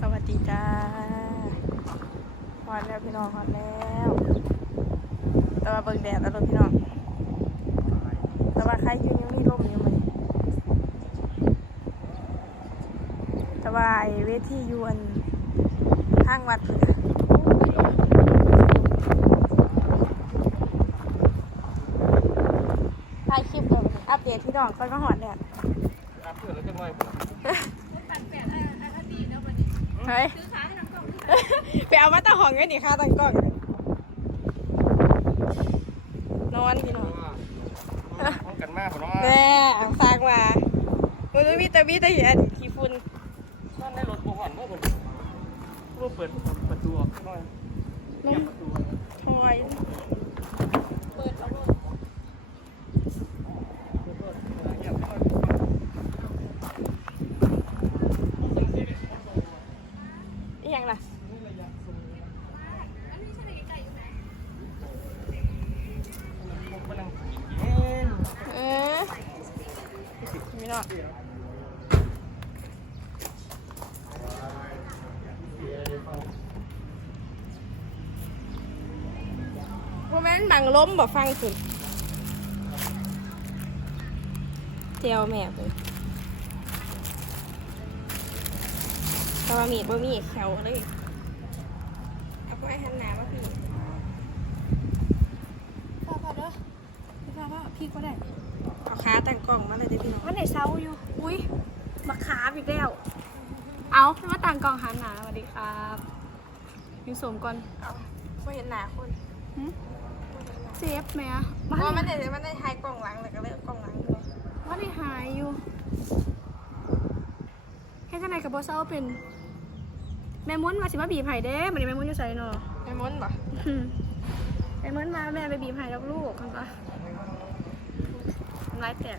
สวัสดีจ้าฮอดแล้วพี่น้องฮอดแล้วแต่ว่าเบิ่งแดดแล้วเด้อพี่น้อง แต่ว่าใครอยู่ยังมีลมอยู่มั้ยแต่ว่าไอ้เวทีอยู่อันข้างวัดพุ่นน่ะถ่ายคลิปเลยอัปเดตพี่น้องก่อนมาฮอดแล้วครับเพื่อนแล้วจะน้อย เฮ้ยไปเอามาตาหองกันนี่ค่ะตั้งกล้องนอนพี่น้องห้องกันมากเนาะแม่สร้างมามันมีแต่มีแต่เห็นขี้ฝุ่นนอนในรถบ่หอนบ่ผมรูปเปิดประตูออกหน่อยเงียบประตูทอยเปิดแล้ว เงียบหน่อย อีหยังล่ะ ผมกำลังกินเย็น เออ พี่น้องพวกแม่นบังล้มบ่ฟังสุดเจียวแม่เพิ่นแต่ว่ามีดบ่มีแขวเลยเอาไปหันหน้ามาพี่พ่อพ่อเด้อพี่พ่อพ่อพี่ก็ได้ เอาขาตั้งกล้องมา เลยเด้อพี่น้องวันไหนเช้าอยู่ อุ้ยมาขาบอีกแล้ว เอามาต่างกองหันหนาสวัสดีครับยูสมก่อนเอาบ่เห็นหน้าคนเซฟไหมอะเพมาราะว่ามันให้ได้มันได้ถ่ายกล้องหลังแล้วก็เลยเอากล้องหลังด้วยว่าได้หายอยู่ให้ท่านไหนกับโบเซาเป็นแม่ม้วนมาสิมาบีบไผ่เด้มันนี้แม่ม้วนอยู่ใส่เนาะไอ้มนต์บ่อืมแม่ม้วนมาแม่ไปบีบไผ่แล้วลูกกันปะทำร้ายแตก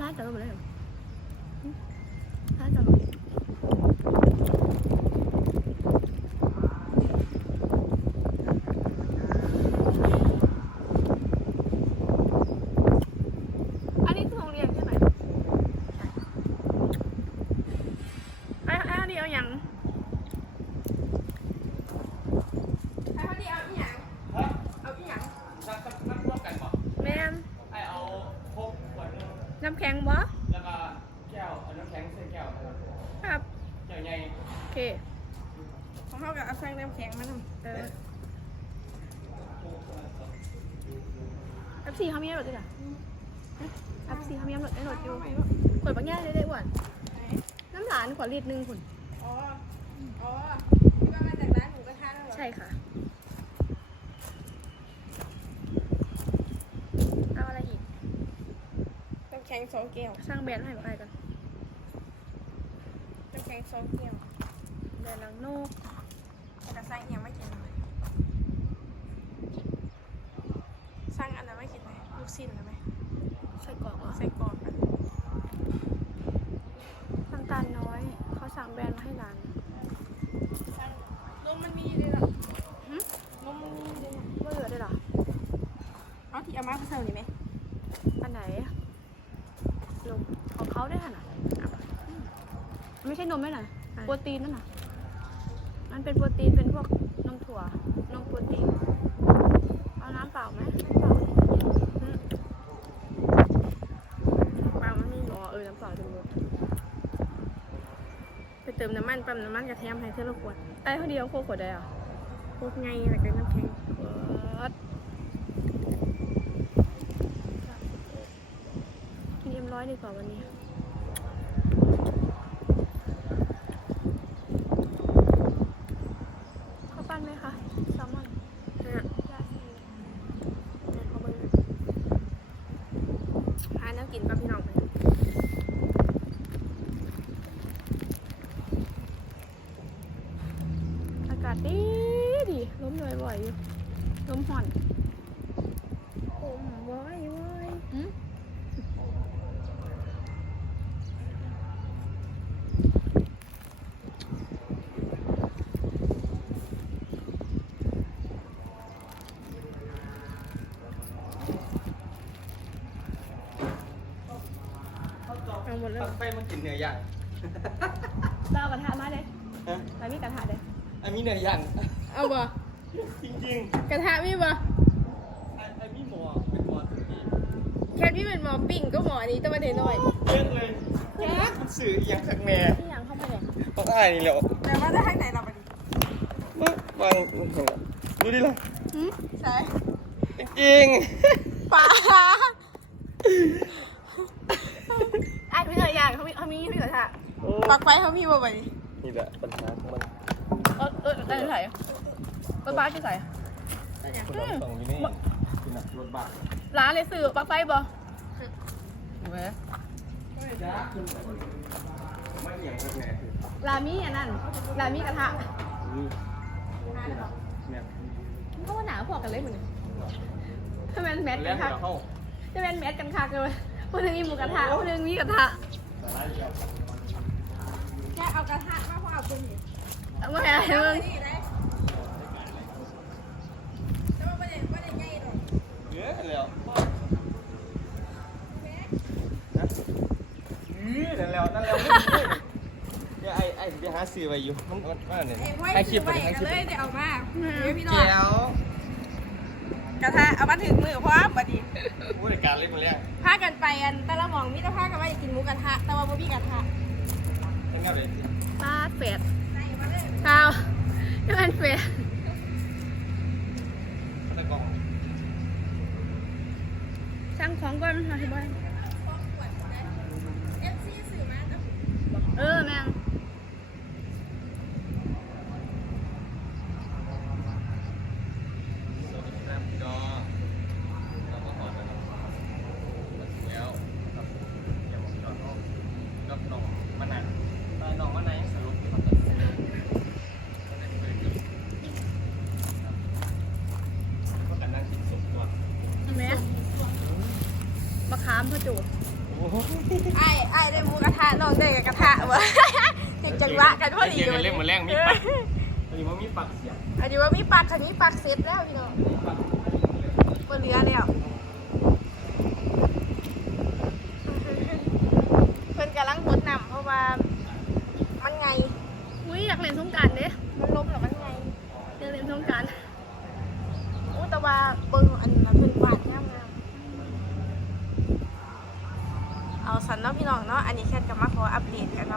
ไล่จับเราไปเลยเหรอหึไล่จับเราอันนี้คือโรงเรียนใช่ไหมไอ้ไอ้อันนี้เอาอย่าง ไอ้คนนี้เอาอีหยัง ฮะ เอาอีหยัง นักนักร่วมกันบ่ แมน ไอเอาพกขวดนึง น้ำแข็งบ่ แล้วก็แก้วเอาน้ำแข็งใส่แก้ว ครับ แก้วใหญ่ โอเค ของเขากับเอาแฟงน้ำแข็งมาทำเออแอปซีเขามีให้โหลดด้วยเหรอแอปซีเขามีให้โหลดได้โหลดอยู่ขวดบางแง่เลยได้อ้วนน้ำหลานขวดลิตรหนึ่งคุณอ๋อ อ๋อที่ว่ามาจากร้านหมูกระทะนั่นเหรอ ใช่ค่ะ เอาอะไรอีก น้ำแข็งสองแก้ว สร้างแบรนด์ให้บอกอะไรกันน้ำแข็งสองแก้ว แบรนด์ลังโนกแล้วก็สั่งอีหยังไม่กินเลยสั่งอันนั้นไม่กินเลยลูกชิ้นนะไหมใส่กล่องเหรอใส่กรอกกันน้ำตาลน้อยเขาสั่งแบรนด์มาให้ร้านนมมันมีเลยล่ะหึนมมันมีเลยล่ะว่าเหลือได้วยเหรอเอาที่เอามาเสิร์ฟนี่ไหมอันไหนลงของเขาได้ขนาดไม่ใช่นมด้วยนะโปรตีนนั่นน่ะ มันเป็นโปรตีนเป็นพวกนมถั่วนมโปรตีนเอาน้ำเปล่าไหมน้ำเปล่าอืมเปล่ามันมีอ๋อเออน้ำเปล่าจำนวนไปเติมน้ำมันปั๊มน้ำมันกระเทียมให้เท่าละขวดไอ้คนเดียวโคกขวดได้เหรอะพวกไงแล้วก็น้ำแข็งวัดกินเอ็มร้อยดีกว่าวันนี้ ข้าวปั้นไหมคะแซลมอน นะ ยาซี เอาเบอร์หาแน้ำกินกับพี่น้องไปาศดีดีลมบ่ อยๆอยู่ลมห่อนโอ้ยว้ายว้ายอืมเอาหมดเลยตักไปมากินเนื้อย่างเราเอากระทะมาเลยฮะ เรามีกระทะเลยไอ้มีเนื้อย่าง เอาบ่ จริงกระทะมีบ่ๆไอ้ไอ้มีหมอเป็นหมอตัวนี้แค่พี่เป็นหมอปิ้งก็หมอนี้แต้องมาเทน้อยเยอะเลยแจ๊กมันสื่ออหย่างคักแม่ที่ยังเข้าไปเลยต้องอ้ายนี่แหละแต่ว่าจะให้ไหนเราไปดิมึงวางดูดิล่ะหืมใช่จริงป้าไอ้พี่หน่อยอย่างเขามีเขามีพี่กระทะๆโอ้ปักไฟเขามีบ่ไปดินี่แหละปัญหาของมันเออเออได้ใส่ร ถบ้านที่ใส่คนเราส่งอยู่นี่คือนักรถบัสร้านเลยสื่อปลั๊กไฟบ่เว้ยไม่อย่างคักแม่คือร้านมีอันนั้นร้านมีกระทะนี่เนี่ยเพราะว่าหนาพอกันเลยเหมือนถ้าแมนแมทแล้กัวนคักเดี๋ยวเข้าถ้าแมนแมทกันคักเลยคนหนึงมีหมูกระทะคนหนึงมีกระทะแค่เอากระทะมาพอเอาเป็นดิเอามาให้มึงนี่ได้แต่ว่าประเด็นประเด็นใหญ่ดอก เยอะแล้วนะอือนั่นแล้วนั่นแล้วเนี่ยไอ้ไอ้เดี๋ยวหา ซื้อไว้อยู่มันมันมันเนี่ยไอ้พ่อยให้คลิซื้ปอไปไว้ให้กัคนลิปเลยเดี๋ยวเอามาเดี๋ยวพี่น้องแก้วกระทะเอามาถึงมือพร้อมบัดนี้ผู้จัดการเล่นมาแล้วพากันไปอันแต่ละหมองมิตรภาพกันว่าอยากกินหมูกระทะแต่ว่าบ่มีกระทะทั้งนั้นเลยปาดเป็ดใส่มาเลยข้าวนี่มันเป็ดตะกองช่างของก่อนมาที่บ้าน เอฟซีสื่อมาจ้ะ เออแม่ง สวัสดีครับก็เราก็ขอจะแล้วครับอย่ามองจอดห้องกับน้องมะนาวเออน้องมะนาวสรุปที่มันตัดสินก็กันนั่งกินสุกตัว แม่มะ ขามพ่อจูโอ้โหไอ้ไอ้ได้หมูกระทะน้องได้กับกระทะวะเห็นจังหวะกันพอดีเจอกันเล่นมาแรงมีปักอันนี้ว่ามีปักเสียงอันนี้ว่ามีปักคันนี้ปักเสร็จแล้วพี่น้องมีปักบ่เหลือแล้วเพิ่นกำลังหดน้ำเพราะว่ามันไงอุ้ยอยากเล่นสงกรารเด้มันล้มแล้วมันไงอยากเล่นสงกรารอู้แต่ว่าเบิ่งอันนั้นเพิ่นวาดงามๆ เอาสันเนาะพี่น้องเนาะอันนี้แค่กับมาขออัปเดตกัน